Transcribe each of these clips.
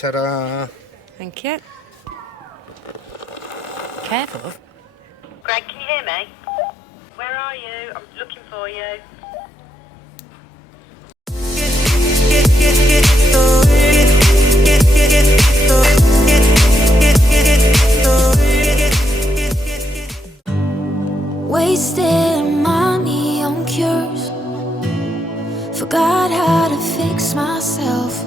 Ta-da! Thank you. Careful. Greg, can you hear me? Where are you? I'm looking for you. Wasting money on cures. Forgot how to fix myself.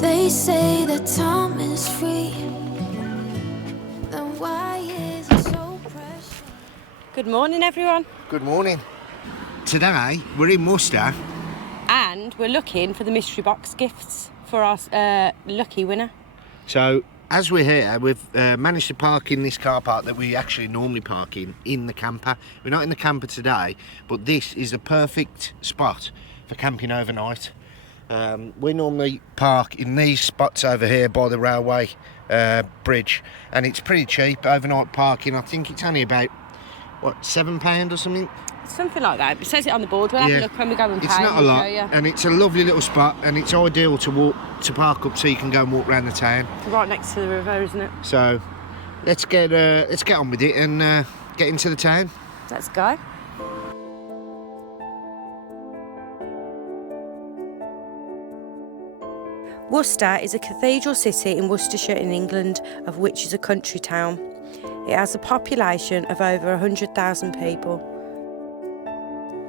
They say that time is free. Then why is it so precious? Good morning, everyone. Good morning. Today, we're in Worcester. And we're looking for the mystery box gifts for our lucky winner. So, as we're here, we've managed to park in this car park that we actually normally park in the camper. We're not in the camper today, but this is a perfect spot for camping overnight. We normally park in these spots over here by the railway bridge, and it's pretty cheap overnight parking. I think it's only about, what, £7 or something? Something like that. It says it on the board. We'll have a look when we go and pay. It's not a lot, and it's a lovely little spot, and it's ideal to park up so you can go and walk around the town. Right next to the river, isn't it? So let's get on with it and get into the town. Let's go. Worcester is a cathedral city in Worcestershire in England, of which is a country town. It has a population of over 100,000 people.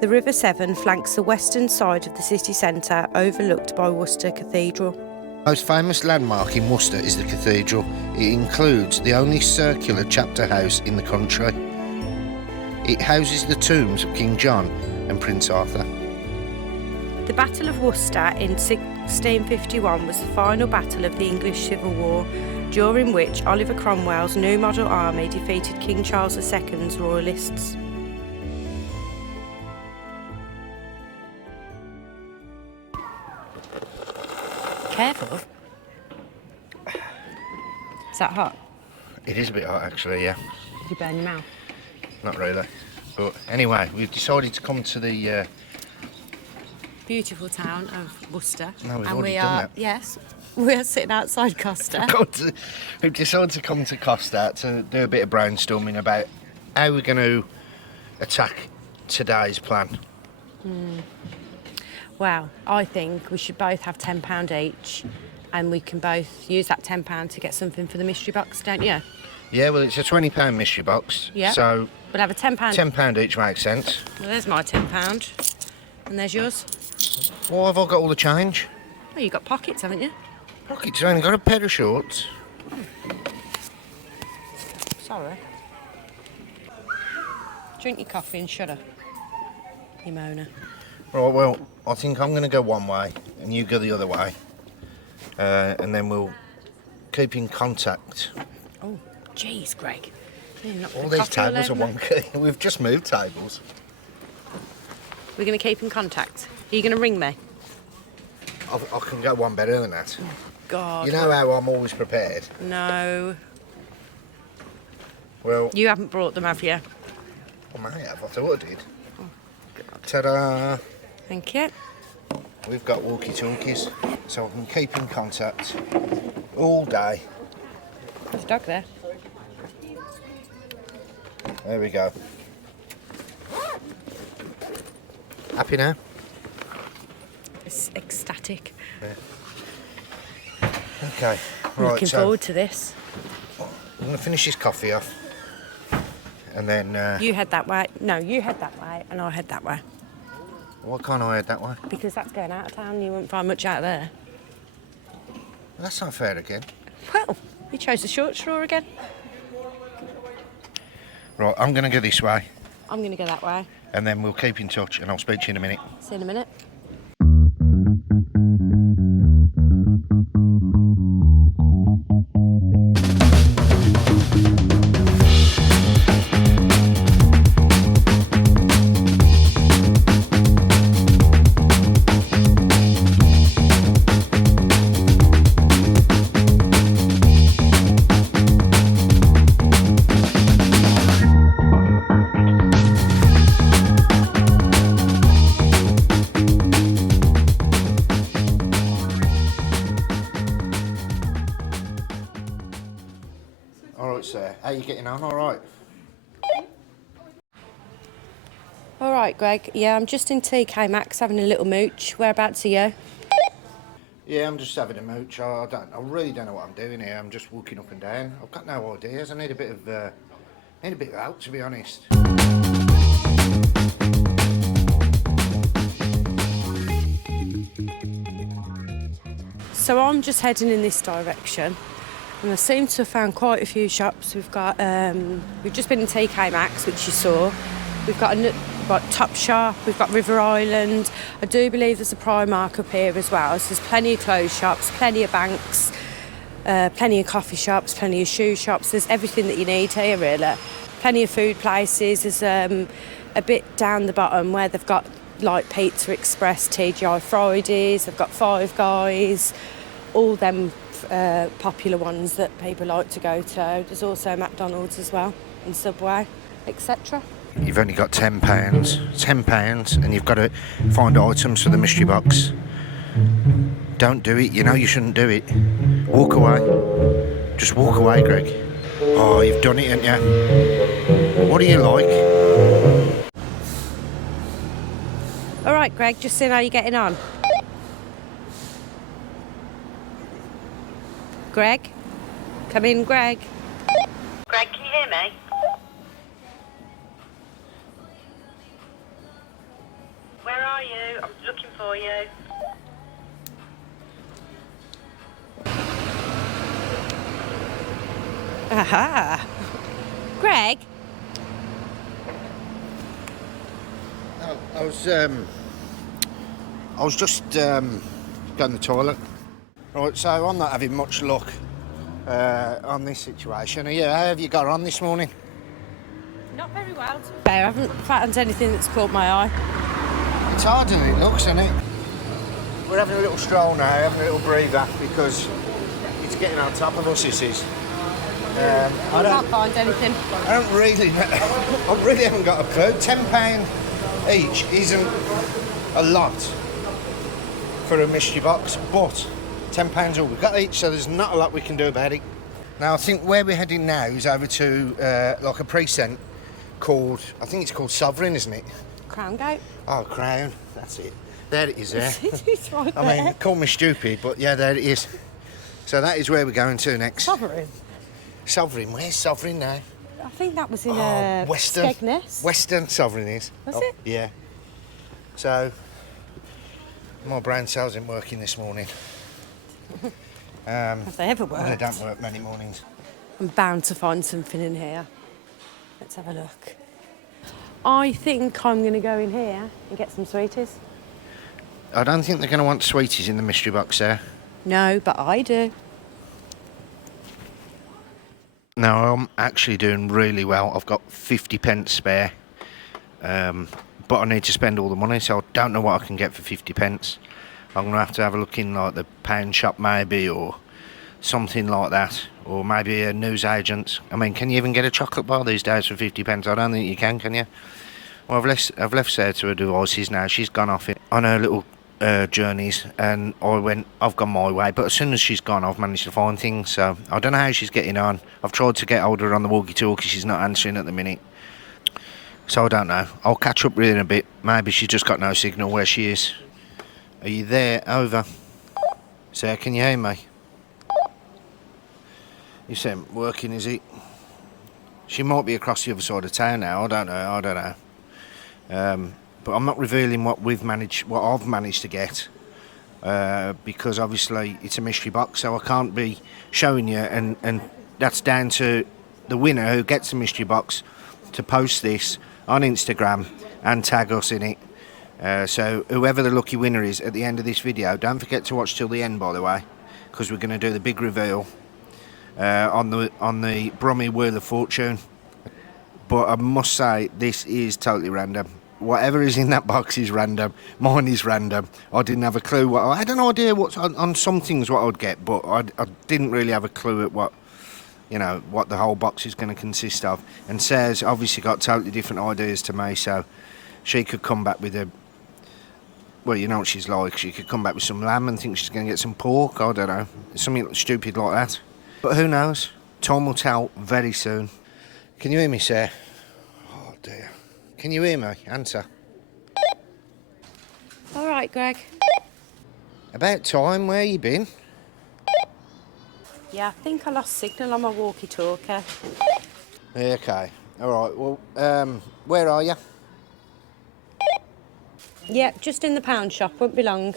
The River Severn flanks the western side of the city centre, overlooked by Worcester Cathedral. The most famous landmark in Worcester is the cathedral. It includes the only circular chapter house in the country. It houses the tombs of King John and Prince Arthur. The Battle of Worcester in 1651 was the final battle of the English Civil War, during which Oliver Cromwell's New Model Army defeated King Charles II's Royalists. Careful. Is that hot? It is a bit hot, actually, yeah. Did you burn your mouth? Not really. But anyway, we've decided to come to the... beautiful town of Worcester. No, we've and already we done are, that. yes, we are sitting outside Costa. We've decided to come to Costa to do a bit of brainstorming about how we're going to attack today's plan. Well, I think we should both have £10 each, and we can both use that £10 to get something for the mystery box, don't you? Yeah, well, it's a £20 mystery box. Yeah. So we'll have a £10. £10 each makes sense. Well, there's my £10, and there's yours. Well, have I got all the change? Oh, you've got pockets, haven't you? Pockets, I've only got a pair of shorts. Sorry. Drink your coffee and shut up, you moaner. Right, well, I think I'm going to go one way and you go the other way. And then we'll keep in contact. Oh, jeez, Greg. All these tables are wonky. We've just moved tables. We're going to keep in contact. Are you going to ring me? I can go one better than that. Oh, God. You know how I'm always prepared. No. Well... You haven't brought them, have you? I may have. I thought I did. Oh, God. Ta-da! Thank you. We've got walkie-talkies, so I can keep in contact all day. There's a dog there. There we go. Happy now? It's ecstatic. Yeah. Okay, I'm right, looking forward to this. I'm going to finish this coffee off. And then... You head that way. No, you head that way and I'll head that way. Why can't I head that way? Because that's going out of town and you won't find much out there. Well, that's not fair again. Well, you chose the short straw again. Right, I'm going to go this way. I'm going to go that way. And then we'll keep in touch and I'll speak to you in a minute. See you in a minute. How you getting on? All right? All right, Greg. Yeah, I'm just in TK Maxx having a little mooch. Whereabouts are you? Yeah, I'm just having a mooch. I really don't know what I'm doing here. I'm just walking up and down. I've got no ideas. I need a bit of help, to be honest. So I'm just heading in this direction, and I seem to have found quite a few shops. We've just been in TK Maxx, which you saw. We've got Top Shop, we've got River Island. I do believe there's a Primark up here as well. So there's plenty of clothes shops, plenty of banks, plenty of coffee shops, plenty of shoe shops. There's everything that you need here, really. Plenty of food places. There's a bit down the bottom where they've got like Pizza Express, TGI Fridays, they've got Five Guys, all them popular ones that people like to go to. There's also McDonald's as well, and Subway, etc. You've only got £10, and you've got to find items for the mystery box. Don't do it. You know you shouldn't do it. Walk away. Just walk away, Greg. Oh, you've done it, haven't you? What do you like? All right, Greg, just seeing how you're getting on. Greg? Come in, Greg. Greg, can you hear me? Where are you? I'm looking for you. Aha! Greg? I was just going to the toilet. Right, so I'm not having much luck on this situation. How have you got on this morning? Not very well. I haven't found anything that's caught my eye. It's harder than it looks, isn't it? We're having a little stroll now, having a little breather, because it's getting on top of us, this is. I can't find anything. I really haven't got a clue. £10 each isn't a lot for a mystery box, but £10 all we've got each, so there's not a lot we can do about it. Now, I think where we're heading now is over to like a precinct called, I think it's called Sovereign, isn't it? Crown Gate. Oh, Crown, that's it. There it is there. It's right there. I mean, call me stupid, but yeah, there it is. So that is where we're going to next. Sovereign. Sovereign, where's Sovereign now? I think that was in Western. Skegness. Western Sovereign is. Was it? Yeah. So, my brain cells isn't working this morning. Have they ever worked? They don't work many mornings. I'm bound to find something in here. Let's have a look. I think I'm going to go in here and get some sweeties. I don't think they're going to want sweeties in the mystery box there. No, but I do. No, I'm actually doing really well. I've got 50p spare. But I need to spend all the money, so I don't know what I can get for 50p. I'm going to have a look in like the pound shop maybe, or something like that. Or maybe a newsagent. I mean, can you even get a chocolate bar these days for 50p? I don't think you can you? Well, I've left Sarah to her devices now. She's gone off it on her little journeys, and I've gone my way. But as soon as she's gone, I've managed to find things. So I don't know how she's getting on. I've tried to get hold of her on the walkie-talkie. She's not answering at the minute. So I don't know. I'll catch up with her in a bit. Maybe she's just got no signal where she is. Are you there? Over. Sarah, can you hear me? You said working, is it? She might be across the other side of town now. I don't know. But I'm not revealing what I've managed to get, because obviously it's a mystery box, so I can't be showing you, and that's down to the winner who gets the mystery box to post this on Instagram and tag us in it. So whoever the lucky winner is at the end of this video, don't forget to watch till the end, by the way, because we're going to do the big reveal on the Brummy Wheel of Fortune. But I must say, this is totally random. Whatever is in that box is random. Mine is random. I didn't have a clue I had an idea what's on some things what I'd get, but I didn't really have a clue at what the whole box is going to consist of. And Sarah's obviously got totally different ideas to me, so she could come back with well, you know what she's like. She could come back with some lamb and think she's going to get some pork. I don't know. Something stupid like that. But who knows? Time will tell very soon. Can you hear me, sir? Oh dear. Can you hear me? Answer. All right, Greg. About time. Where you been? Yeah, I think I lost signal on my walkie-talkie. Okay. All right. Well, where are you? Yeah, just in the pound shop. Won't be long.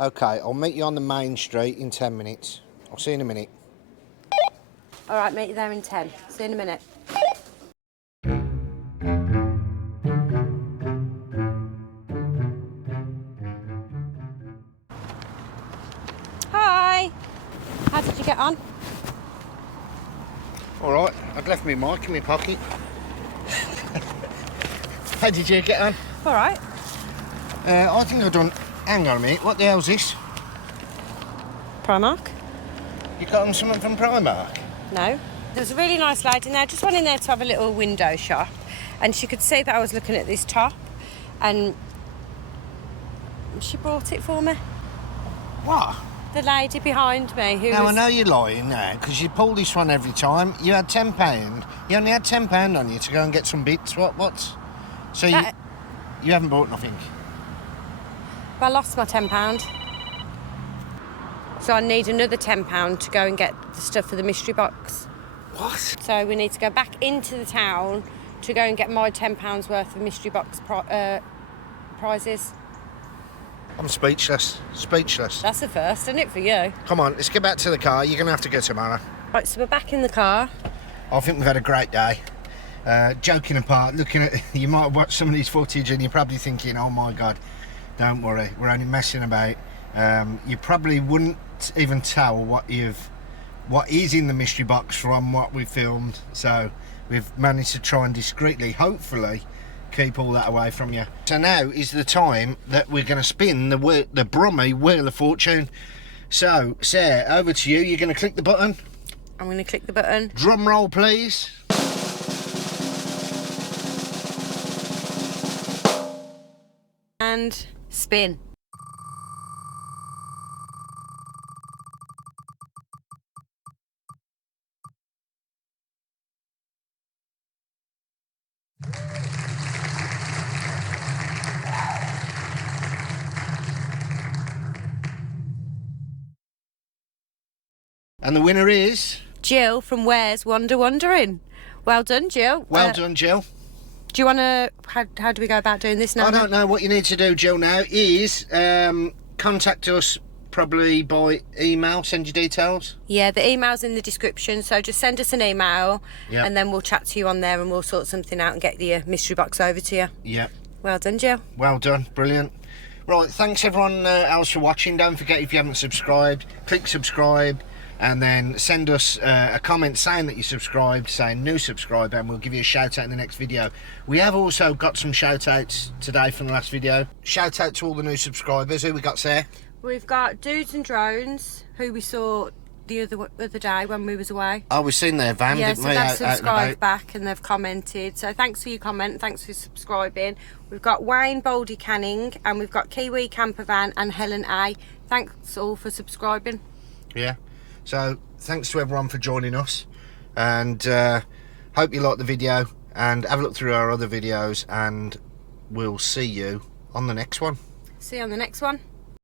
Okay. I'll meet you on the main street in 10 minutes. I'll see you in a minute. All right, meet you there in 10. See you in a minute. Hi. How did you get on? All right. I'd left my mic in my pocket. How did you get on? All right. I think I've done... Hang on a minute. What the hell's this? Primark? You got on something from Primark? No. There was a really nice lady in there. Just went in there to have a little window shop, and she could see that I was looking at this top, and she bought it for me. What? The lady behind me who Now, was... I know you're lying now, because you pull this one every time. You had £10. You only had £10 on you to go and get some bits. What's... So you haven't bought nothing? I lost my £10. So I need another £10 to go and get the stuff for the mystery box. What? So we need to go back into the town to go and get my £10 worth of mystery box prizes. I'm speechless. Speechless. That's a first, isn't it, for you? Come on, let's get back to the car. You're going to have to go tomorrow. Right, so we're back in the car. I think we've had a great day. Joking apart, looking at... You might have watched some of these footage and you're probably thinking, oh my God, don't worry, we're only messing about. You probably wouldn't even tell what is in the mystery box from what we filmed. So we've managed to try and discreetly, hopefully, keep all that away from you. So now is the time that we're going to spin the Brummy Wheel of Fortune. So, Sarah, over to you. You're going to click the button. I'm going to click the button. Drum roll, please. And spin. And the winner is... Jill from Where's Wandering. Well done, Jill. Well done, Jill. Do you want to... How do we go about doing this now? I don't know. What you need to do, Jill, now is contact us probably by email. Send your details. Yeah, the email's in the description, so just send us an email and then we'll chat to you on there and we'll sort something out and get the mystery box over to you. Yeah. Well done, Jill. Well done. Brilliant. Right, thanks everyone else for watching. Don't forget, if you haven't subscribed, click subscribe and then send us a comment saying that you subscribed, saying new subscriber, and we'll give you a shout out in the next video. We have also got some shout outs today from the last video. Shout out to all the new subscribers. Who we got, Sarah? We've got Dudes and Drones, who we saw the other day when we was away. Oh, we've seen their van, Yeah, didn't so we? they've subscribed back and they've commented. So thanks for your comment, thanks for subscribing. We've got Wayne Boldy Canning and we've got Kiwi Campervan and Helen A. Thanks all for subscribing. Yeah. So thanks to everyone for joining us, and hope you liked the video, and have a look through our other videos, and we'll see you on the next one. See you on the next one.